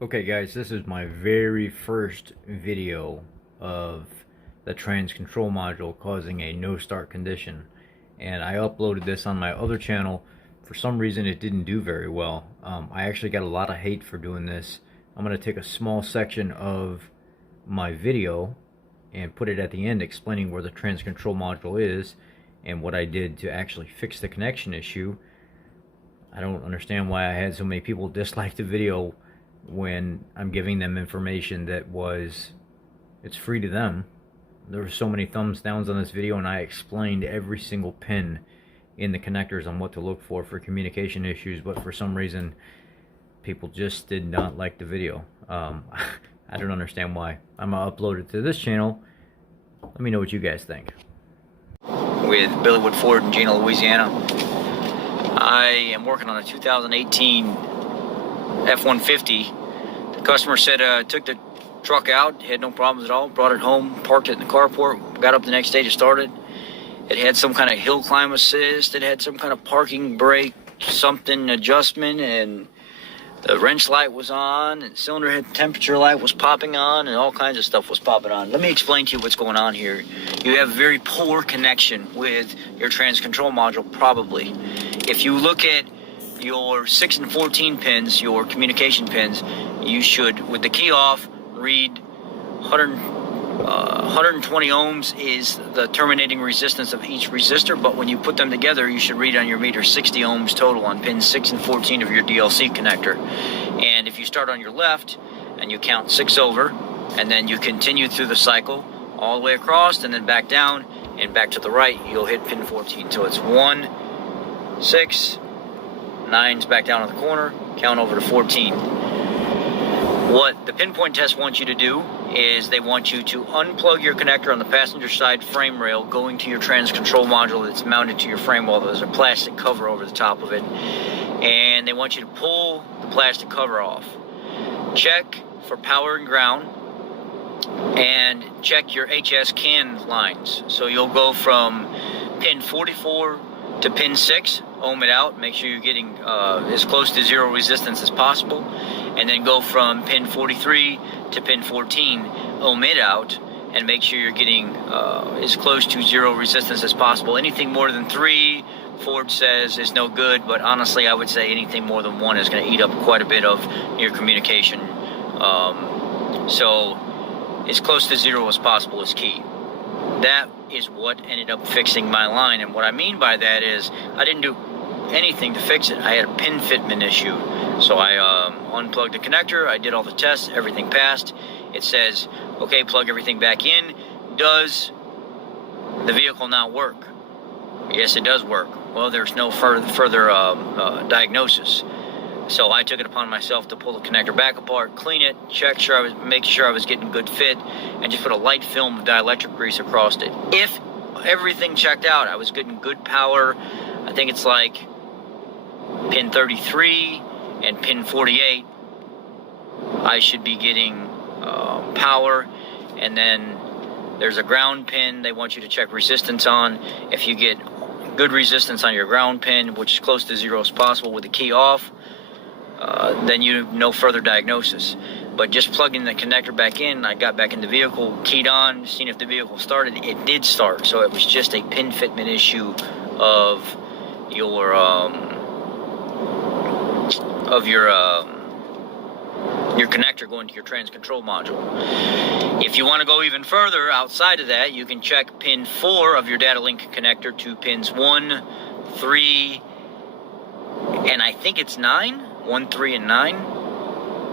Okay guys, this is my very first video of the trans control module causing a no start condition, and I uploaded this on my other channel. For some reason it didn't do very well. I actually got a lot of hate for doing this. I'm going to take a small section of my video and put it at the end explaining where the trans control module is and what I did to actually fix the connection issue. I don't understand why I had so many people dislike the video when I'm giving them information that it's free to them. There were so many thumbs downs on this video, and I explained every single pin in the connectors on what to look for communication issues, but for some reason people just did not like the video. I don't understand why. I'm gonna upload it to this channel. Let me know what you guys think. With Billywood Ford in Jena, Louisiana. I am working on a 2018 F-150. The customer said took the truck out, had no problems at all, brought it home, parked it in the carport, got up the next day to start it. It had some kind of hill climb assist, it had some kind of parking brake, something adjustment, and the wrench light was on, and cylinder head temperature light was popping on, and all kinds of stuff was popping on. Let me explain to you what's going on here. You have very poor connection with your trans control module, probably. If you look at your 6 and 14 pins, your communication pins, you should, with the key off, read 120 ohms is the terminating resistance of each resistor, but when you put them together, you should read on your meter 60 ohms total on pins 6 and 14 of your DLC connector. And if you start on your left and you count 6 over, and then you continue through the cycle all the way across and then back down and back to the right, you'll hit pin 14. So it's 1, 6, 9's back down in the corner, count over to 14. What the pinpoint test wants you to do is they want you to unplug your connector on the passenger side frame rail going to your trans control module that's mounted to your frame wall. There's a plastic cover over the top of it, and they want you to pull the plastic cover off. Check for power and ground, and check your HS CAN lines. So you'll go from pin 44 to pin 6, ohm it out, make sure you're getting as close to zero resistance as possible, and then go from pin 43 to pin 14, ohm it out, and make sure you're getting as close to zero resistance as possible. Anything more than 3, Ford says, is no good, but honestly I would say anything more than 1 is going to eat up quite a bit of your communication. So as close to zero as possible is key. That is what ended up fixing my line, and what I mean by that is I didn't do anything to fix it. I had a pin fitment issue, so I unplugged the connector, I did all the tests, everything passed. It says, okay, plug everything back in. Does the vehicle now work? Yes, it does work. Well, there's no further diagnosis. So I took it upon myself to pull the connector back apart, clean it, make sure I was getting good fit, and just put a light film of dielectric grease across it. If everything checked out, I was getting good power. I think it's like pin 33 and pin 48. I should be getting power, and then there's a ground pin they want you to check resistance on. If you get good resistance on your ground pin, which is close to zero as possible with the key off, then you have no further diagnosis. But just plugging the connector back in, I got back in the vehicle, keyed on, seen if the vehicle started. It did start, so it was just a pin fitment issue of your connector going to your trans control module. If you want to go even further outside of that, you can check pin 4 of your data link connector to pins 1, 3, and I think it's 9. 1, 3, and 9?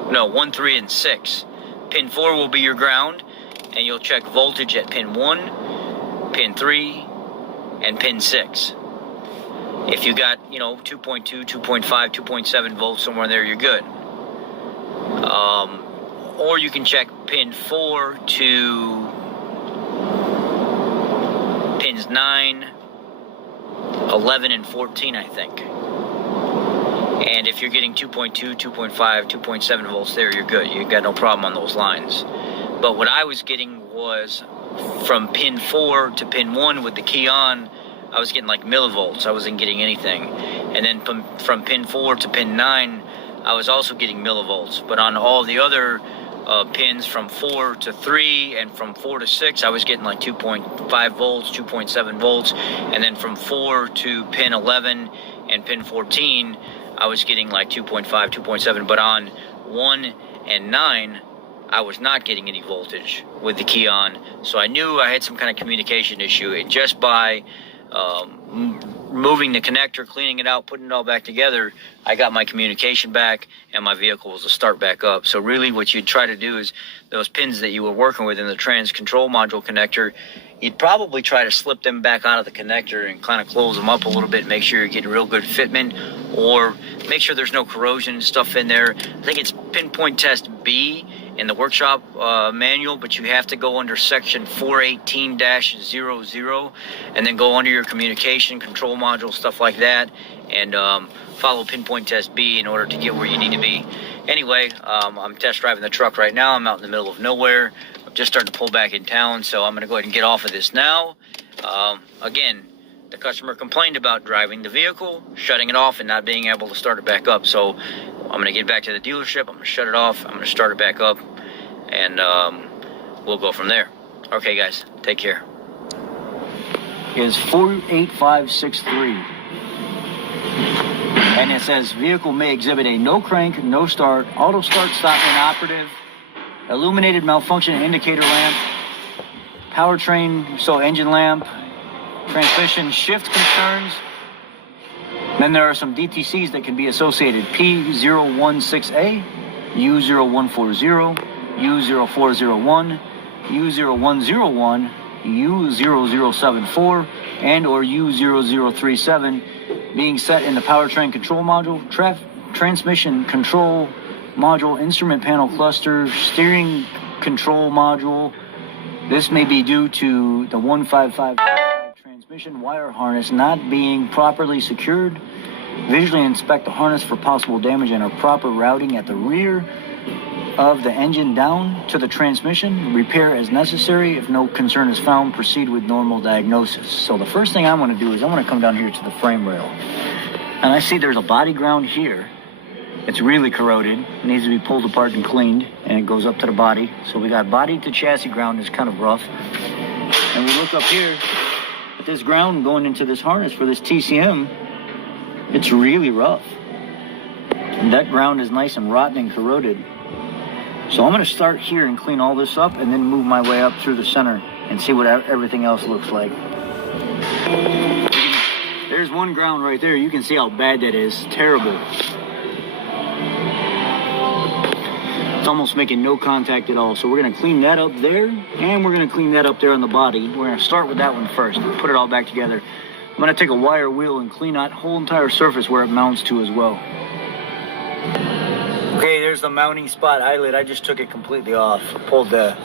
No, 1, 3, and 6. Pin 4 will be your ground, and you'll check voltage at pin 1, pin 3, and pin 6. If you got, 2.2, 2.5, 2.7 volts somewhere in there, you're good. Or you can check pin 4 to pins 9, 11, and 14, I think. And if you're getting 2.2, 2.5, 2.7 volts there, you're good. You've got no problem on those lines. But what I was getting was from pin 4 to pin 1 with the key on, I was getting like millivolts. I wasn't getting anything. And then from pin 4 to pin 9, I was also getting millivolts. But on all the other pins from 4 to 3 and from 4 to 6, I was getting like 2.5 volts, 2.7 volts. And then from 4 to pin 11 and pin 14, I was getting like 2.5, 2.7. But on 1 and 9, I was not getting any voltage with the key on. So I knew I had some kind of communication issue. And just by moving the connector, cleaning it out, putting it all back together, I got my communication back and my vehicle was to start back up. So really what you'd try to do is those pins that you were working with in the trans control module connector, you'd probably try to slip them back out of the connector and kind of close them up a little bit, make sure you're getting real good fitment, or make sure there's no corrosion and stuff in there. I think it's pinpoint test B in the workshop manual, but you have to go under section 418-00 and then go under your communication control module, stuff like that, and follow pinpoint test B in order to get where you need to be. Anyway, I'm test driving the truck right now. I'm out in the middle of nowhere. I'm just starting to pull back in town, so I'm going to go ahead and get off of this now. Again, the customer complained about driving the vehicle, shutting it off, and not being able to start it back up. So I'm going to get back to the dealership. I'm going to shut it off. I'm going to start it back up, and we'll go from there. Okay, guys, take care. Is 48563. And it says vehicle may exhibit a no crank, no start, auto start stop inoperative, illuminated malfunction indicator lamp, powertrain, so engine lamp, transmission shift concerns. Then there are some DTCs that can be associated. P016A, U0140, U0401, U0101, U0074, and or U0037 being set in the powertrain control module, transmission control module, instrument panel cluster, steering control module. This may be due to the 155 transmission wire harness not being properly secured. Visually inspect the harness for possible damage and a proper routing at the rear of the engine down to the transmission. Repair as necessary. If no concern is found, proceed with normal diagnosis. So the first thing I want to do is I want to come down here to the frame rail. And I see there's a body ground here. It's really corroded. It needs to be pulled apart and cleaned. And it goes up to the body. So we got body to chassis ground is kind of rough. And we look up here at this ground going into this harness for this TCM. It's really rough. And that ground is nice and rotten and corroded. So I'm going to start here and clean all this up and then move my way up through the center and see what everything else looks like. There's one ground right there. You can see how bad that is. Terrible. It's almost making no contact at all. So we're going to clean that up there, and we're going to clean that up there on the body. We're going to start with that one first, put it all back together. I'm going to take a wire wheel and clean that whole entire surface where it mounts to as well. Okay, there's the mounting spot eyelet. I just took it completely off. Pulled the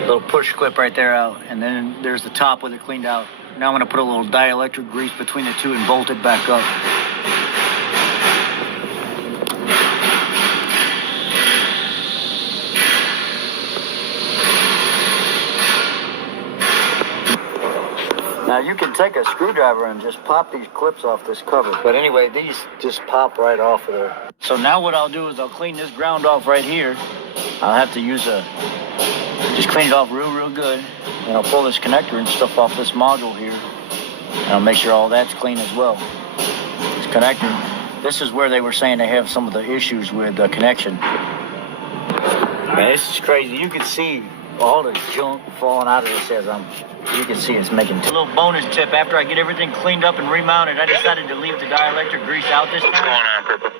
little push clip right there out, and then there's the top with it cleaned out. Now I'm going to put a little dielectric grease between the two and bolt it back up. Now you can take a screwdriver and just pop these clips off this cover. But anyway, these just pop right off of there. So now what I'll do is I'll clean this ground off right here. I'll have to use just clean it off real good. And I'll pull this connector and stuff off this module here. And I'll make sure all that's clean as well. This connector. This is where they were saying they have some of the issues with the connection. Man, this is crazy. You can see all the junk falling out of this as you can see it's making a little bonus tip. After I get everything cleaned up and remounted, I decided to leave the dielectric grease out this time. What's going on, Purple?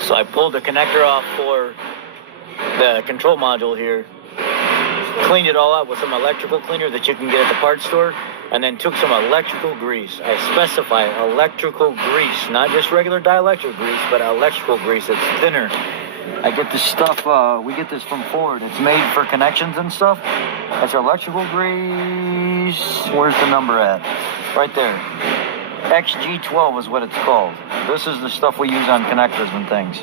So I pulled the connector off for the control module here, cleaned it all out with some electrical cleaner that you can get at the parts store, and then took some electrical grease. I specify electrical grease, not just regular dielectric grease, but electrical grease. It's thinner. I get this stuff, we get this from Ford. It's made for connections and stuff. That's electrical grease. Where's the number at? Right there. XG12 is what it's called. This is the stuff we use on connectors and things.